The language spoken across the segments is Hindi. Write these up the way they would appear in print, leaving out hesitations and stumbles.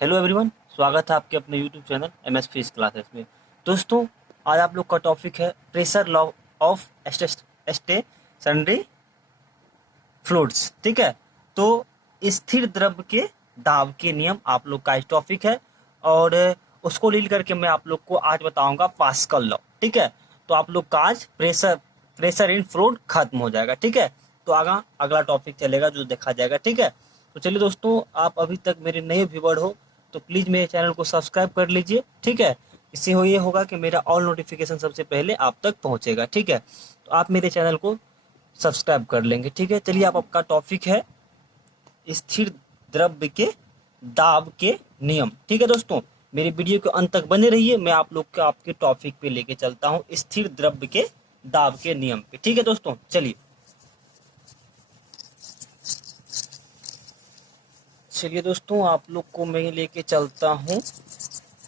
हेलो एवरीवन, स्वागत है आपके अपने YouTube channel M S physics classes में। दोस्तों, आज आप लोग का टॉपिक है pressure law of stationary fluids. ठीक है, तो स्थिर द्रव के दाब के नियम आप लोग का इस टॉपिक है और उसको लीड करके मैं आप लोग को आज बताऊंगा पास्कल लॉ। ठीक है, तो आप लोग का आज प्रेशर प्रेशर इन फ्लूइड खत्म हो जाएगा। ठीक है, तो अगला टॉपिक चलेगा जो देखा जाएगा। ठीक है, तो चलिए दोस्तों, आप अभी तक मेरे नए व्यूवर हो तो प्लीज़ मेरे चैनल को सब्सक्राइब कर लीजिए। ठीक है, इससे ये होगा कि मेरा ऑल नोटिफिकेशन सबसे पहले आप तक पहुंचेगा। ठीक है, तो आप मेरे चैनल को सब्सक्राइब कर लेंगे। ठीक है, चलिए, आप आपका टॉपिक है स्थिर द्रव्य के दाब के नियम। ठीक है दोस्तों, मेरी वीडियो के अंत तक बने रहिए, मैं आप लोग को आपके टॉपिक पे लेके चलता हूँ स्थिर द्रव्य के दाब के नियम पे। ठीक है दोस्तों, चलिए चलिए दोस्तों, आप लोग को मैं लेके चलता हूँ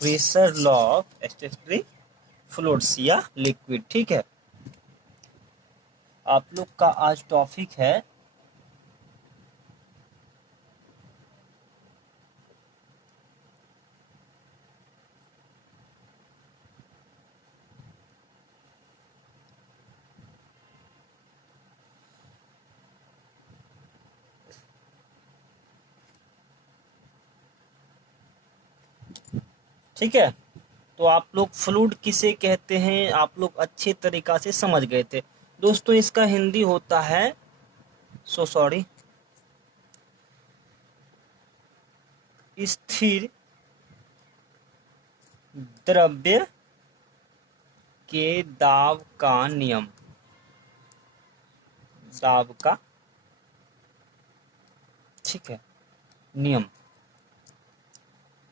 pressure law of stationary fluids या लिक्विड। ठीक है, आप लोग का आज टॉपिक है ठीक है, तो आप लोग फ्लूइड किसे कहते हैं आप लोग अच्छे तरीका से समझ गए थे। दोस्तों, इसका हिंदी होता है, सो सॉरी, स्थिर द्रव्य के दाब का नियम। दाब का, ठीक है, नियम।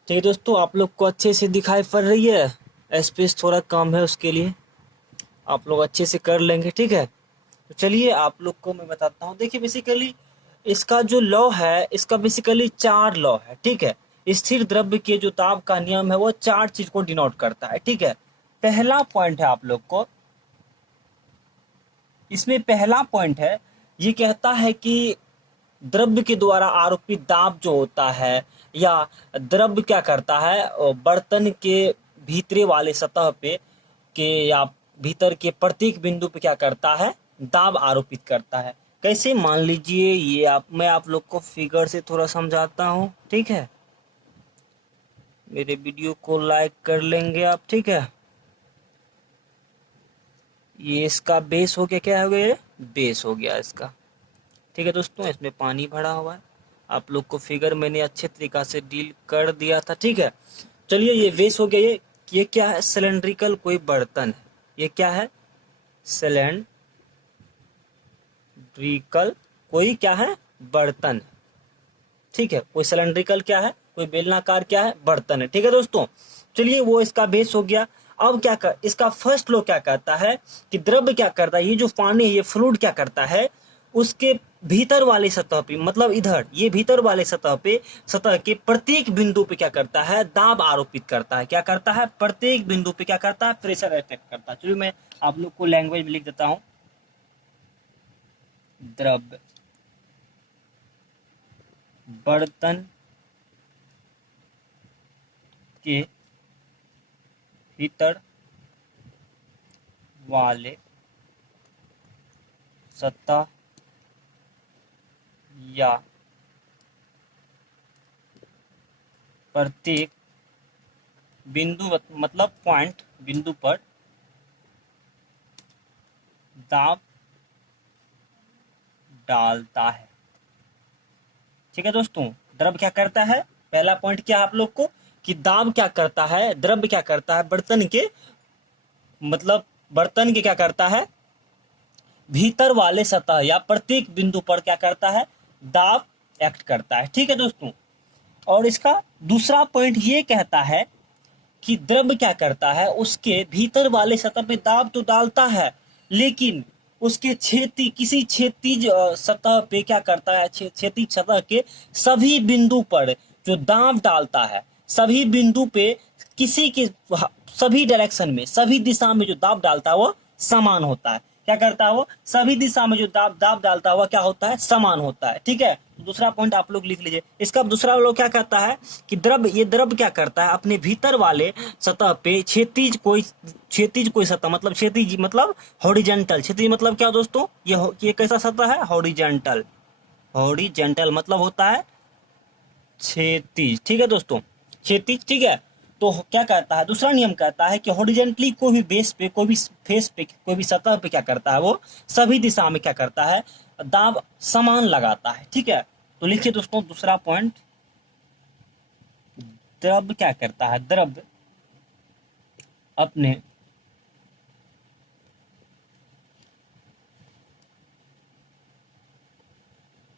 ठीक है दोस्तों, आप लोग को अच्छे से दिखाई पड़ रही है? स्पेस थोड़ा कम है, उसके लिए आप लोग अच्छे से कर लेंगे। ठीक है, तो चलिए आप लोग को मैं बताता हूँ। देखिए, बेसिकली इसका जो लॉ है, इसका बेसिकली चार लॉ है। ठीक है, स्थिर द्रव्य के जो ताप का नियम है वो चार चीज को डिनोट करता है। ठीक है, पहला पॉइंट है आप लोग को, इसमें पहला पॉइंट है, ये कहता है कि द्रव्य के द्वारा आरोपित दाब जो होता है या द्रव्य क्या करता है, बर्तन के भीतरे वाले सतह पे के या भीतर के प्रत्येक बिंदु पे क्या करता है, दाब आरोपित करता है। कैसे, मान लीजिए ये मैं आप लोग को फिगर से थोड़ा समझाता हूँ। ठीक है, मेरे वीडियो को लाइक कर लेंगे आप। ठीक है, ये इसका बेस हो गया, क्या हो गया, बेस हो गया इसका। ठीक है दोस्तों, इसमें पानी भरा हुआ है, आप लोग को फिगर मैंने अच्छे तरीका से डील कर दिया था। ठीक है, चलिए, ये वेस्ट हो गया। ये क्या है, सिलेंड्रिकल कोई बर्तन है। ये क्या है, सिलेंड्रिकल कोई क्या है, बर्तन है। ठीक है, कोई सिलेंड्रिकल क्या है, कोई बेलनाकार क्या है, बर्तन है। ठीक है दोस्तों, चलिए, वो इसका बेस हो गया। अब क्या कर, इसका फर्स्ट लॉ क्या कहता है कि द्रव्य क्या करता है, ये जो पानी है, ये फ्लूइड क्या करता है, उसके भीतर वाली सतह पे, मतलब इधर ये भीतर वाले सतह पे, सतह के प्रत्येक बिंदु पे क्या करता है, दाब आरोपित करता है। क्या करता है, प्रत्येक बिंदु पे क्या करता है, प्रेशर अफेक्ट करता है। चलिए, मैं आप लोग को लैंग्वेज में लिख देता हूं, द्रव्य बर्तन के भीतर वाले सतह या प्रत्येक बिंदु, मतलब पॉइंट बिंदु पर दाब डालता है। ठीक है दोस्तों, द्रव्य क्या करता है, पहला पॉइंट क्या है आप लोग को, कि दाब क्या करता है, द्रव्य क्या करता है, बर्तन के, मतलब बर्तन के क्या करता है, भीतर वाले सतह या प्रत्येक बिंदु पर क्या करता है, दाब एक्ट करता है। ठीक है दोस्तों, और इसका दूसरा पॉइंट ये कहता है कि द्रव्य क्या करता है, उसके भीतर वाले सतह पे दाब तो डालता है, लेकिन उसके किसी क्षैतिज सतह पे क्या करता है, क्षैतिज सतह के सभी बिंदु पर जो दाब डालता है, सभी बिंदु पे किसी के सभी डायरेक्शन में, सभी दिशा में जो दाब डालता है वो समान होता है। क्या करता है वो, सभी दिशा में जो दाब डालता है वह क्या होता है, समान होता है। ठीक है, दूसरा पॉइंट आप लोग लिख लीजिए। इसका दूसरा लोग क्या कहता है कि ये द्रव क्या करता है, अपने भीतर वाले सतह पे क्षैतिज कोई सतह, मतलब क्षैतिज मतलब हॉरिजॉन्टल, क्षैतिज मतलब क्या दोस्तों, ये कैसा सतह है, हॉरिजॉन्टल। हॉरिजॉन्टल मतलब होता है क्षैतिज। ठीक है दोस्तों, क्षैतिज। ठीक है, तो क्या कहता है, दूसरा नियम कहता है कि हॉरिजॉन्टली कोई भी बेस पे, कोई भी फेस पे, कोई भी सतह पे क्या करता है, वो सभी दिशा में क्या करता है, दाब समान लगाता है। ठीक है, तो लिखिए दोस्तों दूसरा पॉइंट, द्रव क्या करता है, द्रव अपने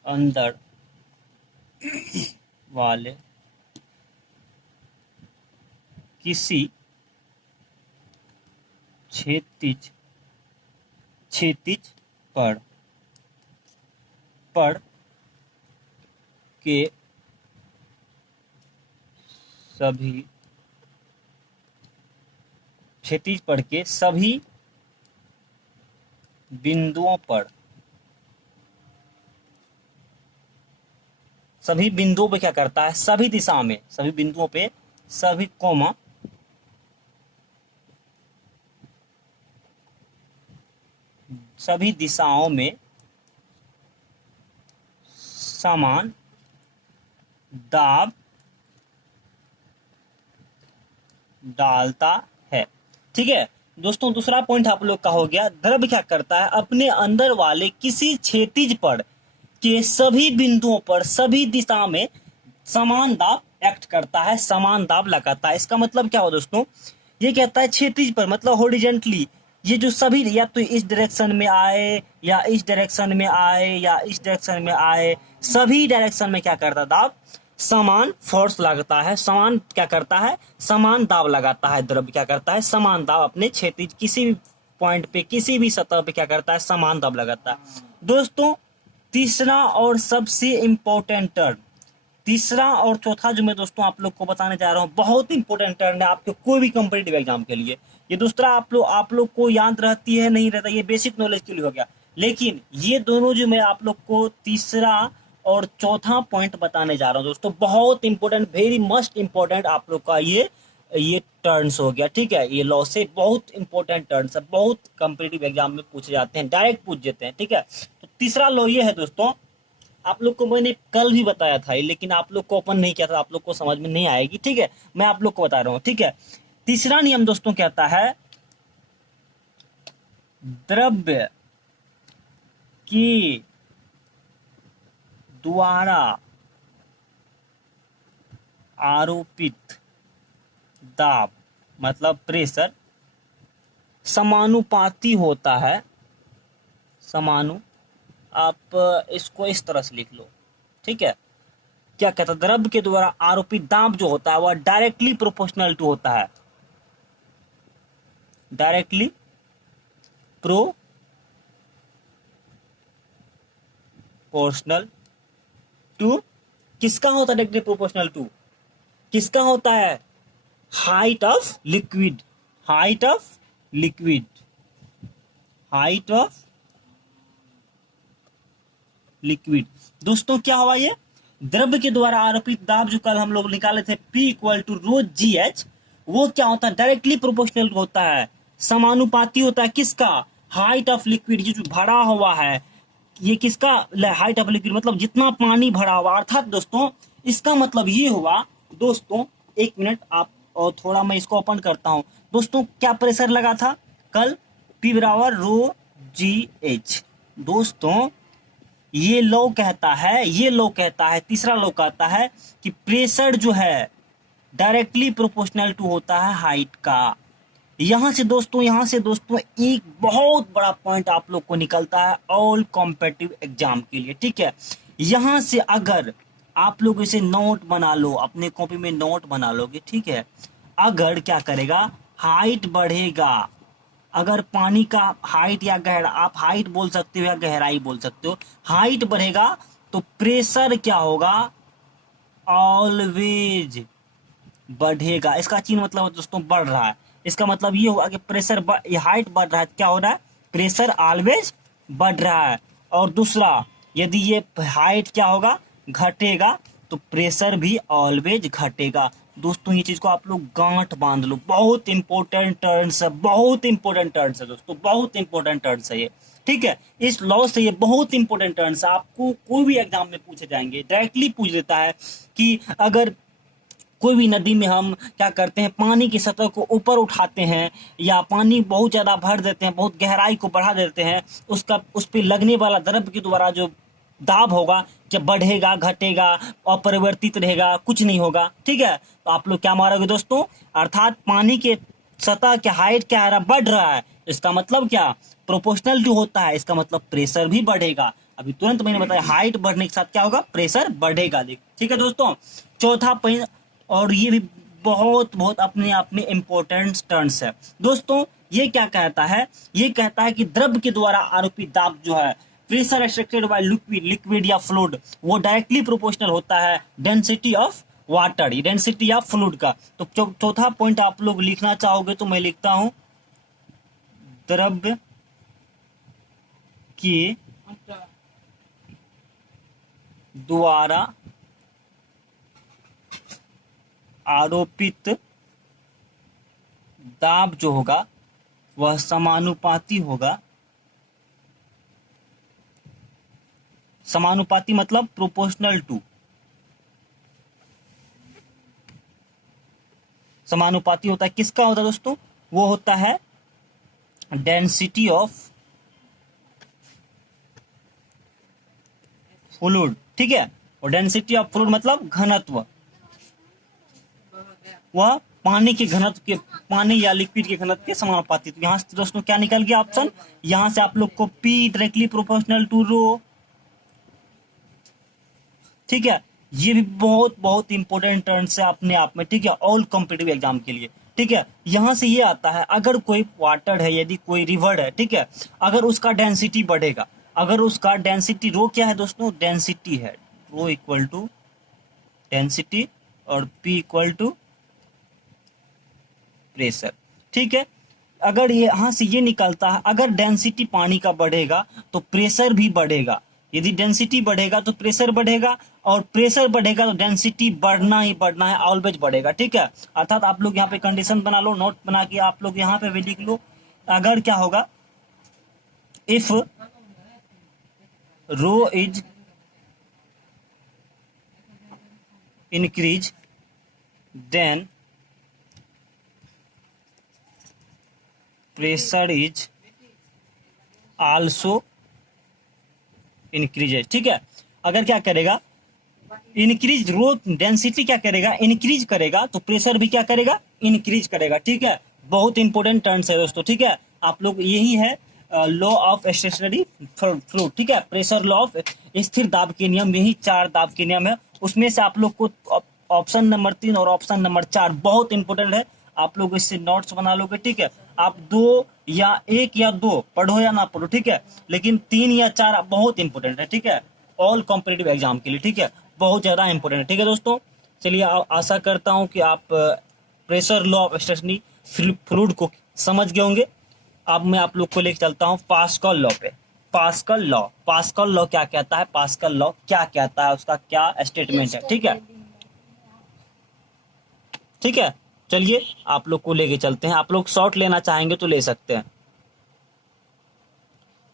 अंदर वाले किसी क्षैतिज पड़ के सभी क्षैतिज पड़ के सभी बिंदुओं पे क्या करता है, सभी दिशा में, सभी बिंदुओं पे, सभी कोमा सभी दिशाओं में समान दाब डालता है। ठीक है दोस्तों, दूसरा पॉइंट आप लोग का हो गया, द्रव क्या करता है, अपने अंदर वाले किसी क्षैतिज पड़ के सभी बिंदुओं पर सभी दिशा में समान दाब एक्ट करता है, समान दाब लगाता है। इसका मतलब क्या हो दोस्तों, ये कहता है क्षैतिज पर मतलब हॉरिजॉन्टली, ये जो सभी या तो इस डायरेक्शन में आए या इस डायरेक्शन में आए या इस डायरेक्शन में आए, सभी डायरेक्शन में क्या करता है, दाब समान फोर्स लगता है, समान क्या करता है, समान दाब लगाता है। द्रव क्या करता है, समान दाब अपने क्षैतिज किसी भी पॉइंट पे, किसी भी सतह पे क्या करता है, समान दाब लगाता है। दोस्तों तीसरा और सबसे इम्पोर्टेंट टर्म, तीसरा और चौथा जो मैं दोस्तों आप लोग को बताने जा रहा हूँ, बहुत इंपॉर्टेंट टर्म है आपके कोई भी कंपटीटिव एग्जाम के लिए। ये दूसरा आप लोग को याद रहती है नहीं रहता, ये बेसिक नॉलेज के लिए हो गया, लेकिन ये दोनों जो मैं आप लोग को तीसरा और चौथा पॉइंट बताने जा रहा हूँ दोस्तों, बहुत इंपॉर्टेंट, वेरी मस्ट इंपॉर्टेंट आप लोग का ये टर्न्स हो गया। ठीक है, ये लॉ से बहुत इंपॉर्टेंट टर्न्स है, बहुत कंपटीटिव एग्जाम में पूछे जाते हैं, डायरेक्ट पूछ देते हैं। ठीक है, तो तीसरा लॉ ये है दोस्तों, आप लोग को मैंने कल भी बताया था, लेकिन आप लोग को ओपन नहीं किया था, आप लोग को समझ में नहीं आएगी। ठीक है, मैं आप लोग को बता रहा हूं। ठीक है, तीसरा नियम दोस्तों कहता है, द्रव्य की द्वारा आरोपित दाब मतलब प्रेशर समानुपाती होता है, आप इसको इस तरह से लिख लो। ठीक है, क्या कहता है, द्रव के द्वारा आरोपित दाब जो होता है वह डायरेक्टली प्रोपोर्शनल टू होता है, डायरेक्टली प्रोपोर्शनल टू, किसका होता है डायरेक्टली प्रोपोर्शनल टू, किसका होता है, height of liquid, height of liquid, height of liquid. दोस्तों क्या हुआ, ये द्रव्य के द्वारा आरोपित दाब जो कल हम लोग निकाले थे P equal to rho g h, वो क्या होता है, डायरेक्टली प्रोपोर्शनल होता है, समानुपाती होता है किसका, हाइट ऑफ लिक्विड, ये जो भरा हुआ है, ये किसका हाइट ऑफ लिक्विड मतलब जितना पानी भरा हुआ, अर्थात दोस्तों इसका मतलब ये हुआ दोस्तों, एक मिनट आप, और थोड़ा मैं इसको ओपन करता हूं दोस्तों, क्या प्रेशर लगा था कल, P बराबर रो जी एच। दोस्तों ये लॉ कहता है, तीसरा लॉ कहता है कि प्रेशर जो है डायरेक्टली प्रोपोर्शनल टू होता है हाइट का। यहां से दोस्तों एक बहुत बड़ा पॉइंट आप लोग को निकलता है ऑल कॉम्पिटिटिव एग्जाम के लिए। ठीक है, यहां से अगर आप लोग इसे नोट बना लो, अपने कॉपी में नोट बना लोगे। ठीक है, अगर क्या करेगा, हाइट बढ़ेगा, अगर पानी का हाइट या गहरा, आप हाइट बोल सकते हो या गहराई बोल सकते हो, हाइट बढ़ेगा तो प्रेशर क्या होगा, ऑलवेज बढ़ेगा। इसका चिन्ह मतलब दोस्तों बढ़ रहा है, इसका मतलब ये होगा कि प्रेशर, ये हाइट बढ़ रहा है, क्या हो रहा है, प्रेशर ऑलवेज बढ़ रहा है। और दूसरा, यदि ये हाइट क्या होगा, घटेगा, तो प्रेशर भी ऑलवेज घटेगा। दोस्तों ये चीज को आप लोग गांठ बांध लो, बहुत इंपॉर्टेंट टर्म्स है, बहुत इंपॉर्टेंट टर्म्स है दोस्तों, बहुत इंपॉर्टेंट टर्म्स है ये। ठीक है, इस लॉ से ये बहुत इंपॉर्टेंट टर्म्स है, आपको कोई भी एग्जाम में पूछे जाएंगे, डायरेक्टली पूछ देता है कि अगर कोई भी नदी में हम क्या करते हैं, पानी की सतह को ऊपर उठाते हैं या पानी बहुत ज़्यादा भर देते हैं, बहुत गहराई को बढ़ा देते हैं, उसका उस पर लगने वाला द्रव के द्वारा जो दाब होगा, क्या बढ़ेगा, घटेगा, अपरिवर्तित रहेगा, कुछ नहीं होगा। ठीक है, तो आप लोग क्या मारोगे दोस्तों, अर्थात पानी के सतह के हाइट क्या है, बढ़ रहा है, इसका मतलब क्या, प्रोपोर्शनल टू होता है, इसका मतलब प्रेशर भी बढ़ेगा। अभी तुरंत मैंने बताया हाइट बढ़ने के साथ क्या होगा, प्रेशर बढ़ेगा। ठीक है दोस्तों, चौथा पॉइंट, और ये भी बहुत बहुत अपने आप में इंपॉर्टेंट टर्म्स है दोस्तों। ये क्या कहता है, ये कहता है कि द्रव के द्वारा आरोपित दाब जो है, प्रेशर एक्सट्रैक्टेड बाय लिक्विड या फ्लूइड, वो डायरेक्टली प्रोपोर्शनल होता है density of water, density of fluid का। तो चौथा पॉइंट आप लोग लिखना चाहोगे तो मैं लिखता हूं, द्रव के द्वारा आरोपित दाब जो होगा वह समानुपाती होगा, समानुपाती मतलब प्रोपोर्शनल टू, समानुपाती होता है किसका होता है दोस्तों, वो होता है डेंसिटी ऑफ फ्लूइड। ठीक है, और डेंसिटी ऑफ फ्लूइड मतलब घनत्व, वह पानी के घनत्व के, पानी या लिक्विड के घनत्व के समानुपाती। तो यहाँ से दोस्तों क्या निकल गया ऑप्शन, यहाँ से आप लोग को पी डायरेक्टली प्रोपोर्शनल टू रो। ठीक है, ये भी बहुत बहुत इंपॉर्टेंट टर्म्स है अपने आप में। ठीक है, ऑल कॉम्पिटिटिव एग्जाम के लिए। ठीक है, यहां से ये आता है, अगर कोई वाटर है, यदि कोई रिवर है, ठीक है, अगर उसका डेंसिटी बढ़ेगा, अगर उसका डेंसिटी, रो क्या है दोस्तों, डेंसिटी है, रो इक्वल टू डेंसिटी और पी इक्वल टू प्रेशर। ठीक है, अगर ये यहां से ये निकलता है, अगर डेंसिटी पानी का बढ़ेगा तो प्रेशर भी बढ़ेगा, यदि डेंसिटी बढ़ेगा तो प्रेशर बढ़ेगा, और प्रेशर बढ़ेगा तो डेंसिटी बढ़ना ही बढ़ना है, ऑलवेज बढ़ेगा। ठीक है, अर्थात आप लोग यहाँ पे कंडीशन बना लो, नोट बना के आप लोग यहाँ पे भी लिख लो, अगर क्या होगा, if rho is increase then pressure is also increase. ठीक है, अगर क्या करेगा, इंक्रीज, रो डेंसिटी क्या करेगा, इंक्रीज करेगा, तो प्रेशर भी क्या करेगा, इंक्रीज करेगा। ठीक है, बहुत इंपॉर्टेंट टर्म्स है दोस्तों। ठीक है, आप लोग, यही है लॉ ऑफ स्टेशनरी फ्लूइड। ठीक है, प्रेशर लॉ ऑफ स्थिर दाब के नियम, यही 4 दाब के नियम है, उसमें से आप लोग को ऑप्शन नंबर 3 और ऑप्शन नंबर 4 बहुत इंपॉर्टेंट है, आप लोग इससे नोट्स बना लोगे। ठीक है, आप 2 या 1 या 2 पढ़ो या ना पढ़ो, ठीक है, लेकिन 3 या 4 बहुत इंपॉर्टेंट है। ठीक है, ऑल कॉम्पिटिटिव एग्जाम के लिए। ठीक है, बहुत ज्यादा इंपॉर्टेंट है। ठीक है दोस्तों, चलिए आशा करता हूं कि आप pressure law of stationary fluid को समझ गए होंगे। अब मैं आप लोग को लेकर चलता हूं पास्कल लॉ पे। पास्कल लॉ, पास्कल लॉ क्या कहता है, पास्कल लॉ क्या कहता है, उसका क्या स्टेटमेंट है। ठीक है, ठीक है, चलिए आप लोग को लेके चलते हैं, आप लोग शॉर्ट लेना चाहेंगे तो ले सकते हैं।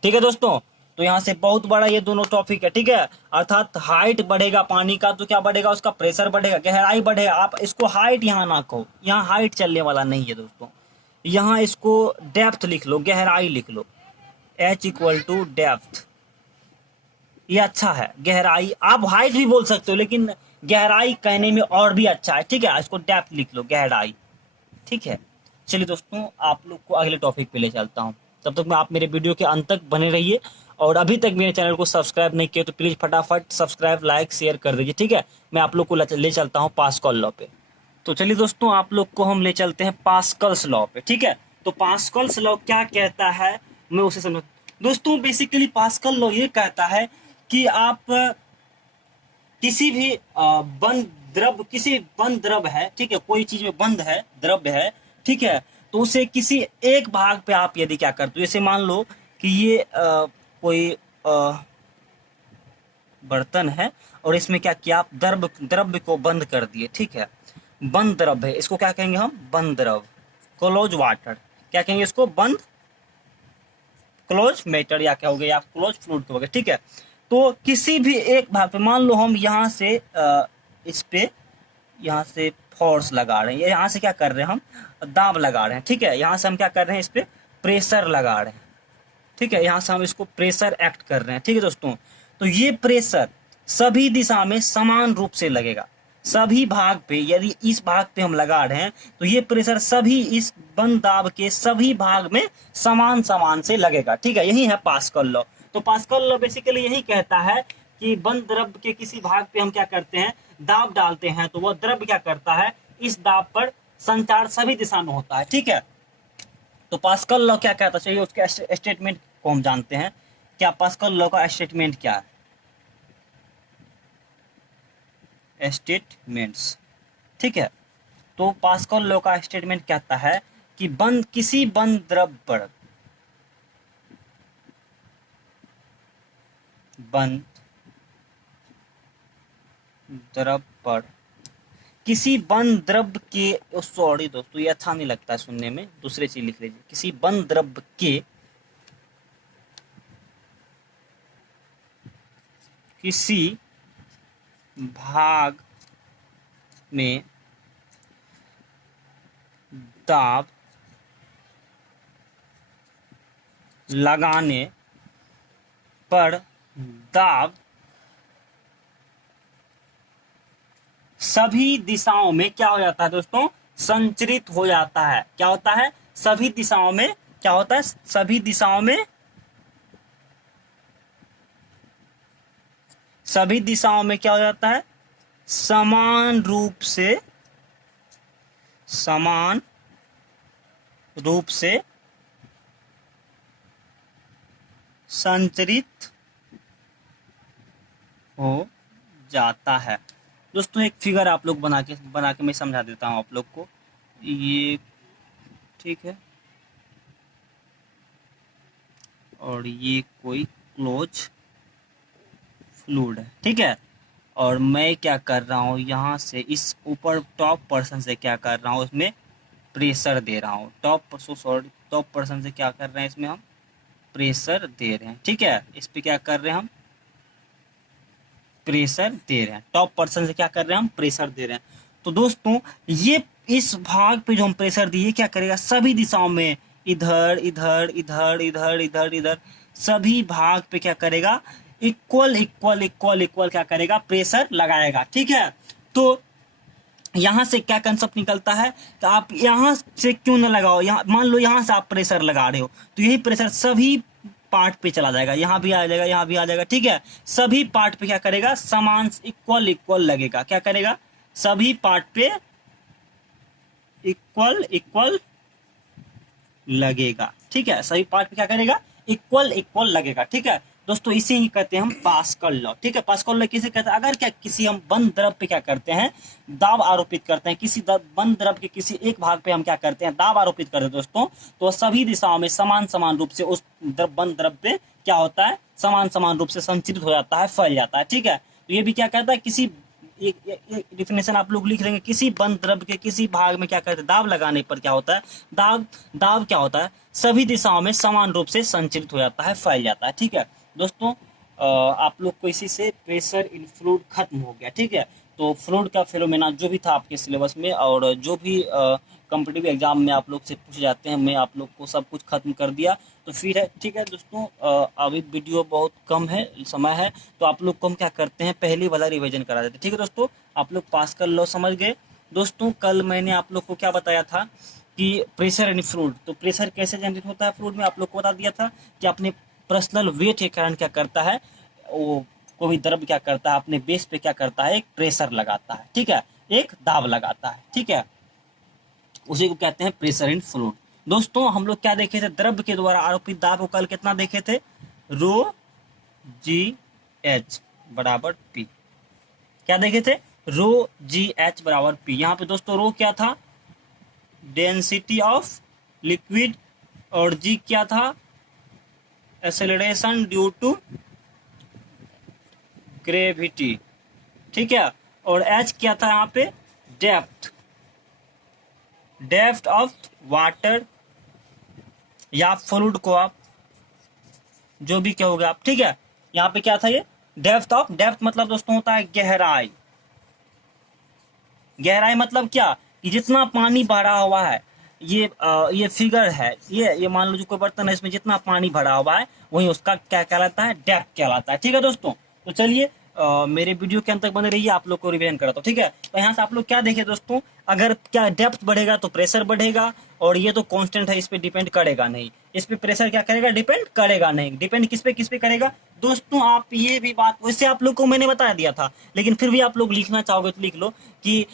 ठीक है दोस्तों, तो यहाँ से बहुत बड़ा ये दोनों टॉपिक है। ठीक है, अर्थात हाइट बढ़ेगा पानी का तो क्या बढ़ेगा, उसका प्रेशर बढ़ेगा, गहराई बढ़ेगा। आप इसको हाइट यहाँ ना कहो, यहाँ हाइट चलने वाला नहीं है दोस्तों, यहाँ इसको डेप्थ लिख लो, गहराई लिख लो, H इक्वल टू डेप्थ, ये अच्छा है। गहराई, आप हाइट भी बोल सकते हो, लेकिन गहराई कहने में और भी अच्छा है। ठीक है, इसको डेप्थ लिख लो, गहराई। ठीक है, चलिए दोस्तों, आप लोग को अगले टॉपिक पे ले चलता हूँ। तब तक मैं, आप मेरे वीडियो के अंत तक बने रहिए, और अभी तक मेरे चैनल को सब्सक्राइब नहीं किया तो प्लीज फटाफट सब्सक्राइब, लाइक, शेयर कर दीजिए। ठीक है, मैं आप लोग को ले चलता हूँ पास्कल लॉ पे। तो चलिए दोस्तों, आप लोग को हम ले चलते हैं पास्कल्स लॉ पे। ठीक है, तो पास्कल्स लॉ क्या कहता है, मैं उसे समझ दोस्तों। बेसिकली पास्कल लॉ ये कहता है कि आप किसी भी बंद द्रव, किसी बंद द्रव है, ठीक है, कोई चीज में बंद है, द्रव्य है, ठीक है, तो उसे किसी एक भाग पे आप यदि क्या करते हो, जैसे मान लो कि ये कोई बर्तन है और इसमें क्या किया आप, द्रव्य को बंद कर दिए, ठीक है, बंद द्रव्य है, इसको क्या कहेंगे हम, बंद द्रव्य, क्लोज वाटर, क्या कहेंगे इसको, बंद, क्लोज मैटर या क्या हो गया, या क्लोज फ्लूइड हो गया, ठीक है। तो किसी भी एक भाग पे मान लो हम यहाँ से इस पे यहाँ से फोर्स लगा रहे हैं, यहाँ से क्या कर रहे हैं हम, दाब लगा रहे हैं, ठीक है, यहाँ से हम क्या कर रहे हैं, इस पे प्रेशर लगा रहे हैं, ठीक है, यहाँ से हम इसको प्रेशर एक्ट कर रहे हैं, ठीक है दोस्तों। तो ये प्रेशर सभी दिशा में समान रूप से लगेगा, सभी भाग पे, यदि इस भाग पे हम लगा रहे हैं तो ये प्रेशर सभी इस बंद दाब के सभी भाग में समान समान से लगेगा, ठीक है, यही है पास्कल लॉ। तो पास्कल लॉ बेसिकली यही कहता है कि बंद द्रव्य के किसी भाग पे हम क्या करते हैं, दाब डालते हैं, तो वह द्रव्य क्या करता है, इस दाब पर संचार सभी दिशा में होता है, ठीक है। तो पास्कल लॉ क्या कहता चाहिए, उसके स्टेटमेंट को हम जानते हैं, क्या पास्कल लॉ का स्टेटमेंट क्या है, स्टेटमेंट्स, ठीक है। तो पास्कल लॉ का स्टेटमेंट कहता है कि किसी बंद द्रव्य पर, बंद द्रव्य पर, किसी बंद द्रव्य के, सॉरी दोस्तों ये अच्छा नहीं लगता है सुनने में, दूसरे चीज लिख लीजिए, किसी बंद द्रव्य के किसी भाग में दाब लगाने पर दाब सभी दिशाओं में क्या हो जाता है दोस्तों, संचरित हो जाता है, क्या होता है, सभी दिशाओं में क्या होता है, सभी दिशाओं में, सभी दिशाओं में क्या हो जाता है, समान रूप से, समान रूप से संचरित हो जाता है। दोस्तों एक फिगर आप लोग बना के मैं समझा देता हूं आप लोग को, ये ठीक है, और ये कोई क्लोज फ्लूइड है, ठीक है, और मैं क्या कर रहा हूँ, यहाँ से इस ऊपर टॉप पर्सन से क्या कर रहा हूँ, इसमें प्रेशर दे रहा हूँ, टॉप पर्सन से क्या कर रहे हैं, इसमें हम प्रेशर दे रहे हैं, ठीक है, इस पे क्या कर रहे हैं हम, प्रेशर दे रहे हैं, टॉप पर्सन से क्या कर रहे हैं हम, प्रेशर दे रहे हैं। तो दोस्तों ये इस भाग पे जो हम प्रेशर दिए क्या करेगा, सभी दिशाओं में, इधर इधर इधर इधर इधर इधर सभी भाग पे क्या करेगा, इक्वल इक्वल इक्वल इक्वल क्या करेगा, प्रेशर लगाएगा, ठीक है। तो यहां से क्या कंसेप्ट निकलता है, तो आप यहां से क्यों ना लगाओ, यहाँ मान लो यहां से आप प्रेशर लगा रहे हो तो यही प्रेशर सभी पार्ट पे चला जाएगा, यहाँ भी आ जाएगा, यहाँ भी आ जाएगा, ठीक है, सभी पार्ट पे क्या करेगा, समान इक्वल इक्वल लगेगा, क्या करेगा, सभी पार्ट पे इक्वल इक्वल लगेगा, ठीक है, सभी पार्ट पे क्या करेगा, इक्वल इक्वल लगेगा, ठीक है दोस्तों, इसे ही कहते हैं हम पास्कल लॉ, ठीक है। पास्कल लॉ किसे कहते हैं, अगर क्या किसी हम बंद द्रव्य पे क्या करते हैं, दाब आरोपित करते हैं, किसी बंद द्रव्य के किसी एक भाग पे हम क्या करते हैं, दाब आरोपित करते हैं दोस्तों, तो सभी दिशाओं में समान समान रूप से उस बंद द्रव्य पे क्या होता है, समान समान रूप से संचरित हो जाता है, फैल जाता है, ठीक है। तो ये भी क्या कहता है, किसी एक डिफिनेशन आप लोग लिख लेंगे, किसी बंद द्रव्य के किसी भाग में क्या कहते हैं, दाब लगाने पर क्या होता है, दाब क्या होता है, सभी दिशाओं में समान रूप से संचरित हो जाता है, फैल जाता है, ठीक है दोस्तों। आप लोग को इसी से प्रेशर इन फ्लूइड खत्म हो गया, ठीक है। तो फ्लूइड का फिनोमेना जो भी था आपके सिलेबस में और जो भी कॉम्पिटिटिव एग्जाम में आप लोग से पूछे जाते हैं, मैं आप लोग को सब कुछ खत्म कर दिया। तो फिर है, ठीक है दोस्तों, अभी वीडियो बहुत कम है, समय है, तो आप लोग को हम क्या करते हैं, पहली वाला रिवीजन करा देते हैं, ठीक है दोस्तों। आप लोग पास्कल लॉ समझ गए दोस्तों। कल मैंने आप लोग को क्या बताया था कि प्रेशर इन फ्लूइड, तो प्रेशर कैसे जनरेट होता है फ्लूइड में, आप लोग को बता दिया था कि अपने पर्सनल वेट के कारण क्या करता है, वो कोई द्रव्य क्या करता है, अपने बेस पे क्या करता है, एक प्रेशर लगाता है, ठीक है, एक दाब लगाता है, ठीक है, उसी को कहते हैं प्रेशर इन फ्लूइड। दोस्तों हम लोग क्या देखे थे, द्रव्य के द्वारा आरोपित दाब को कल कितना देखे थे, रो जी एच बराबर पी, क्या देखे थे, रो जी एच बराबर पी। यहाँ पे दोस्तों रो क्या था, डेंसिटी ऑफ लिक्विड, और जी क्या था, एक्सेलरेशन ड्यू टू ग्रेविटी, ठीक है। और एच क्या था यहाँ पे, डेप्थ, डेप्थ ऑफ वाटर या फ्लूइड को आप जो भी कहोगे आप, ठीक है। यहाँ पे क्या था ये, डेप्थ ऑफ, डेप्थ मतलब दोस्तों होता है गहराई, गहराई मतलब क्या कि जितना पानी भरा हुआ है, ये फिगर है, ये मान लो जो कोई बर्तन है इसमें जितना पानी भरा हुआ है वही उसका क्या कहलाता है, डेप्थ कहलाता है, ठीक है दोस्तों। तो चलिए मेरे वीडियो के अंत तक बने रहिए, आप लोग को रिवीजन कराता हूँ, ठीक है। तो यहाँ से आप लोग क्या देखे दोस्तों, अगर क्या डेप्थ बढ़ेगा तो प्रेशर बढ़ेगा, और ये तो कांस्टेंट है, इस पे डिपेंड करेगा नहीं, इस पे प्रेशर क्या करेगा, डिपेंड करेगा नहीं। डिपेंड किस पे करेगा दोस्तों, आप ये भी बात वैसे आप लोग को मैंने बता दिया था, लेकिन फिर भी आप लोग लिखना चाहोगे तो लिख लो कि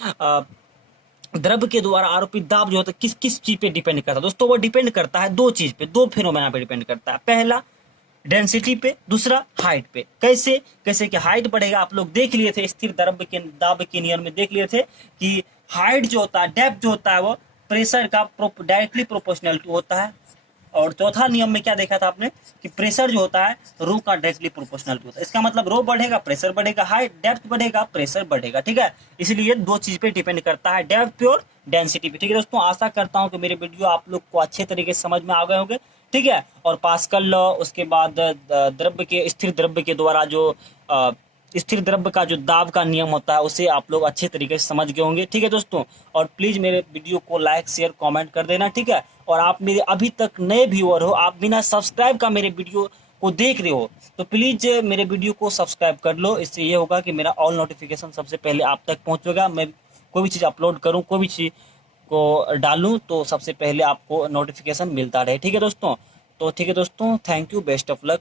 द्रव के द्वारा आरोपित दाब जो होता है किस किस चीज पे डिपेंड करता है दोस्तों, वो डिपेंड करता है दो चीज पे, दो फिनोमेना पे डिपेंड करता है। पहला डेंसिटी पे, दूसरा हाइट पे। कैसे, कैसे कि हाइट बढ़ेगा, आप लोग देख लिए थे स्थिर द्रव के दाब के नियम में देख लिए थे कि हाइट जो होता है, डेप्थ जो होता है वो प्रेशर का डायरेक्टली प्रोपोर्शनल होता है। और चौथा नियम में क्या देखा था आपने कि प्रेशर जो होता है रो का डायरेक्टली प्रोपोर्शनल होता है। इसका मतलब रो बढ़ेगा प्रेशर बढ़ेगा, हाइट डेप्थ बढ़ेगा प्रेशर बढ़ेगा, ठीक है। इसलिए दो चीज पे डिपेंड करता है, डेप्थ पे और डेंसिटी पे, ठीक है दोस्तों। आशा करता हूँ कि मेरे वीडियो आप लोग को अच्छे तरीके से समझ में आ गए होंगे, ठीक है। और पास्कल लॉ, उसके बाद द्रव्य के, स्थिर द्रव्य के द्वारा जो स्थिर द्रव्य का जो दाब का नियम होता है उसे आप लोग अच्छे तरीके से समझ गए होंगे, ठीक है दोस्तों। और प्लीज मेरे वीडियो को लाइक शेयर कमेंट कर देना, ठीक है। और आप मेरे अभी तक नए व्यूअर हो, आप बिना सब्सक्राइब का मेरे वीडियो को देख रहे हो, तो प्लीज मेरे वीडियो को सब्सक्राइब कर लो। इससे ये होगा कि मेरा ऑल नोटिफिकेशन सबसे पहले आप तक पहुंचेगा। मैं कोई भी चीज़ अपलोड करूँ, कोई भी चीज़ को डालूं तो सबसे पहले आपको नोटिफिकेशन मिलता रहे, ठीक है दोस्तों। तो ठीक है दोस्तों, thank you, best of luck.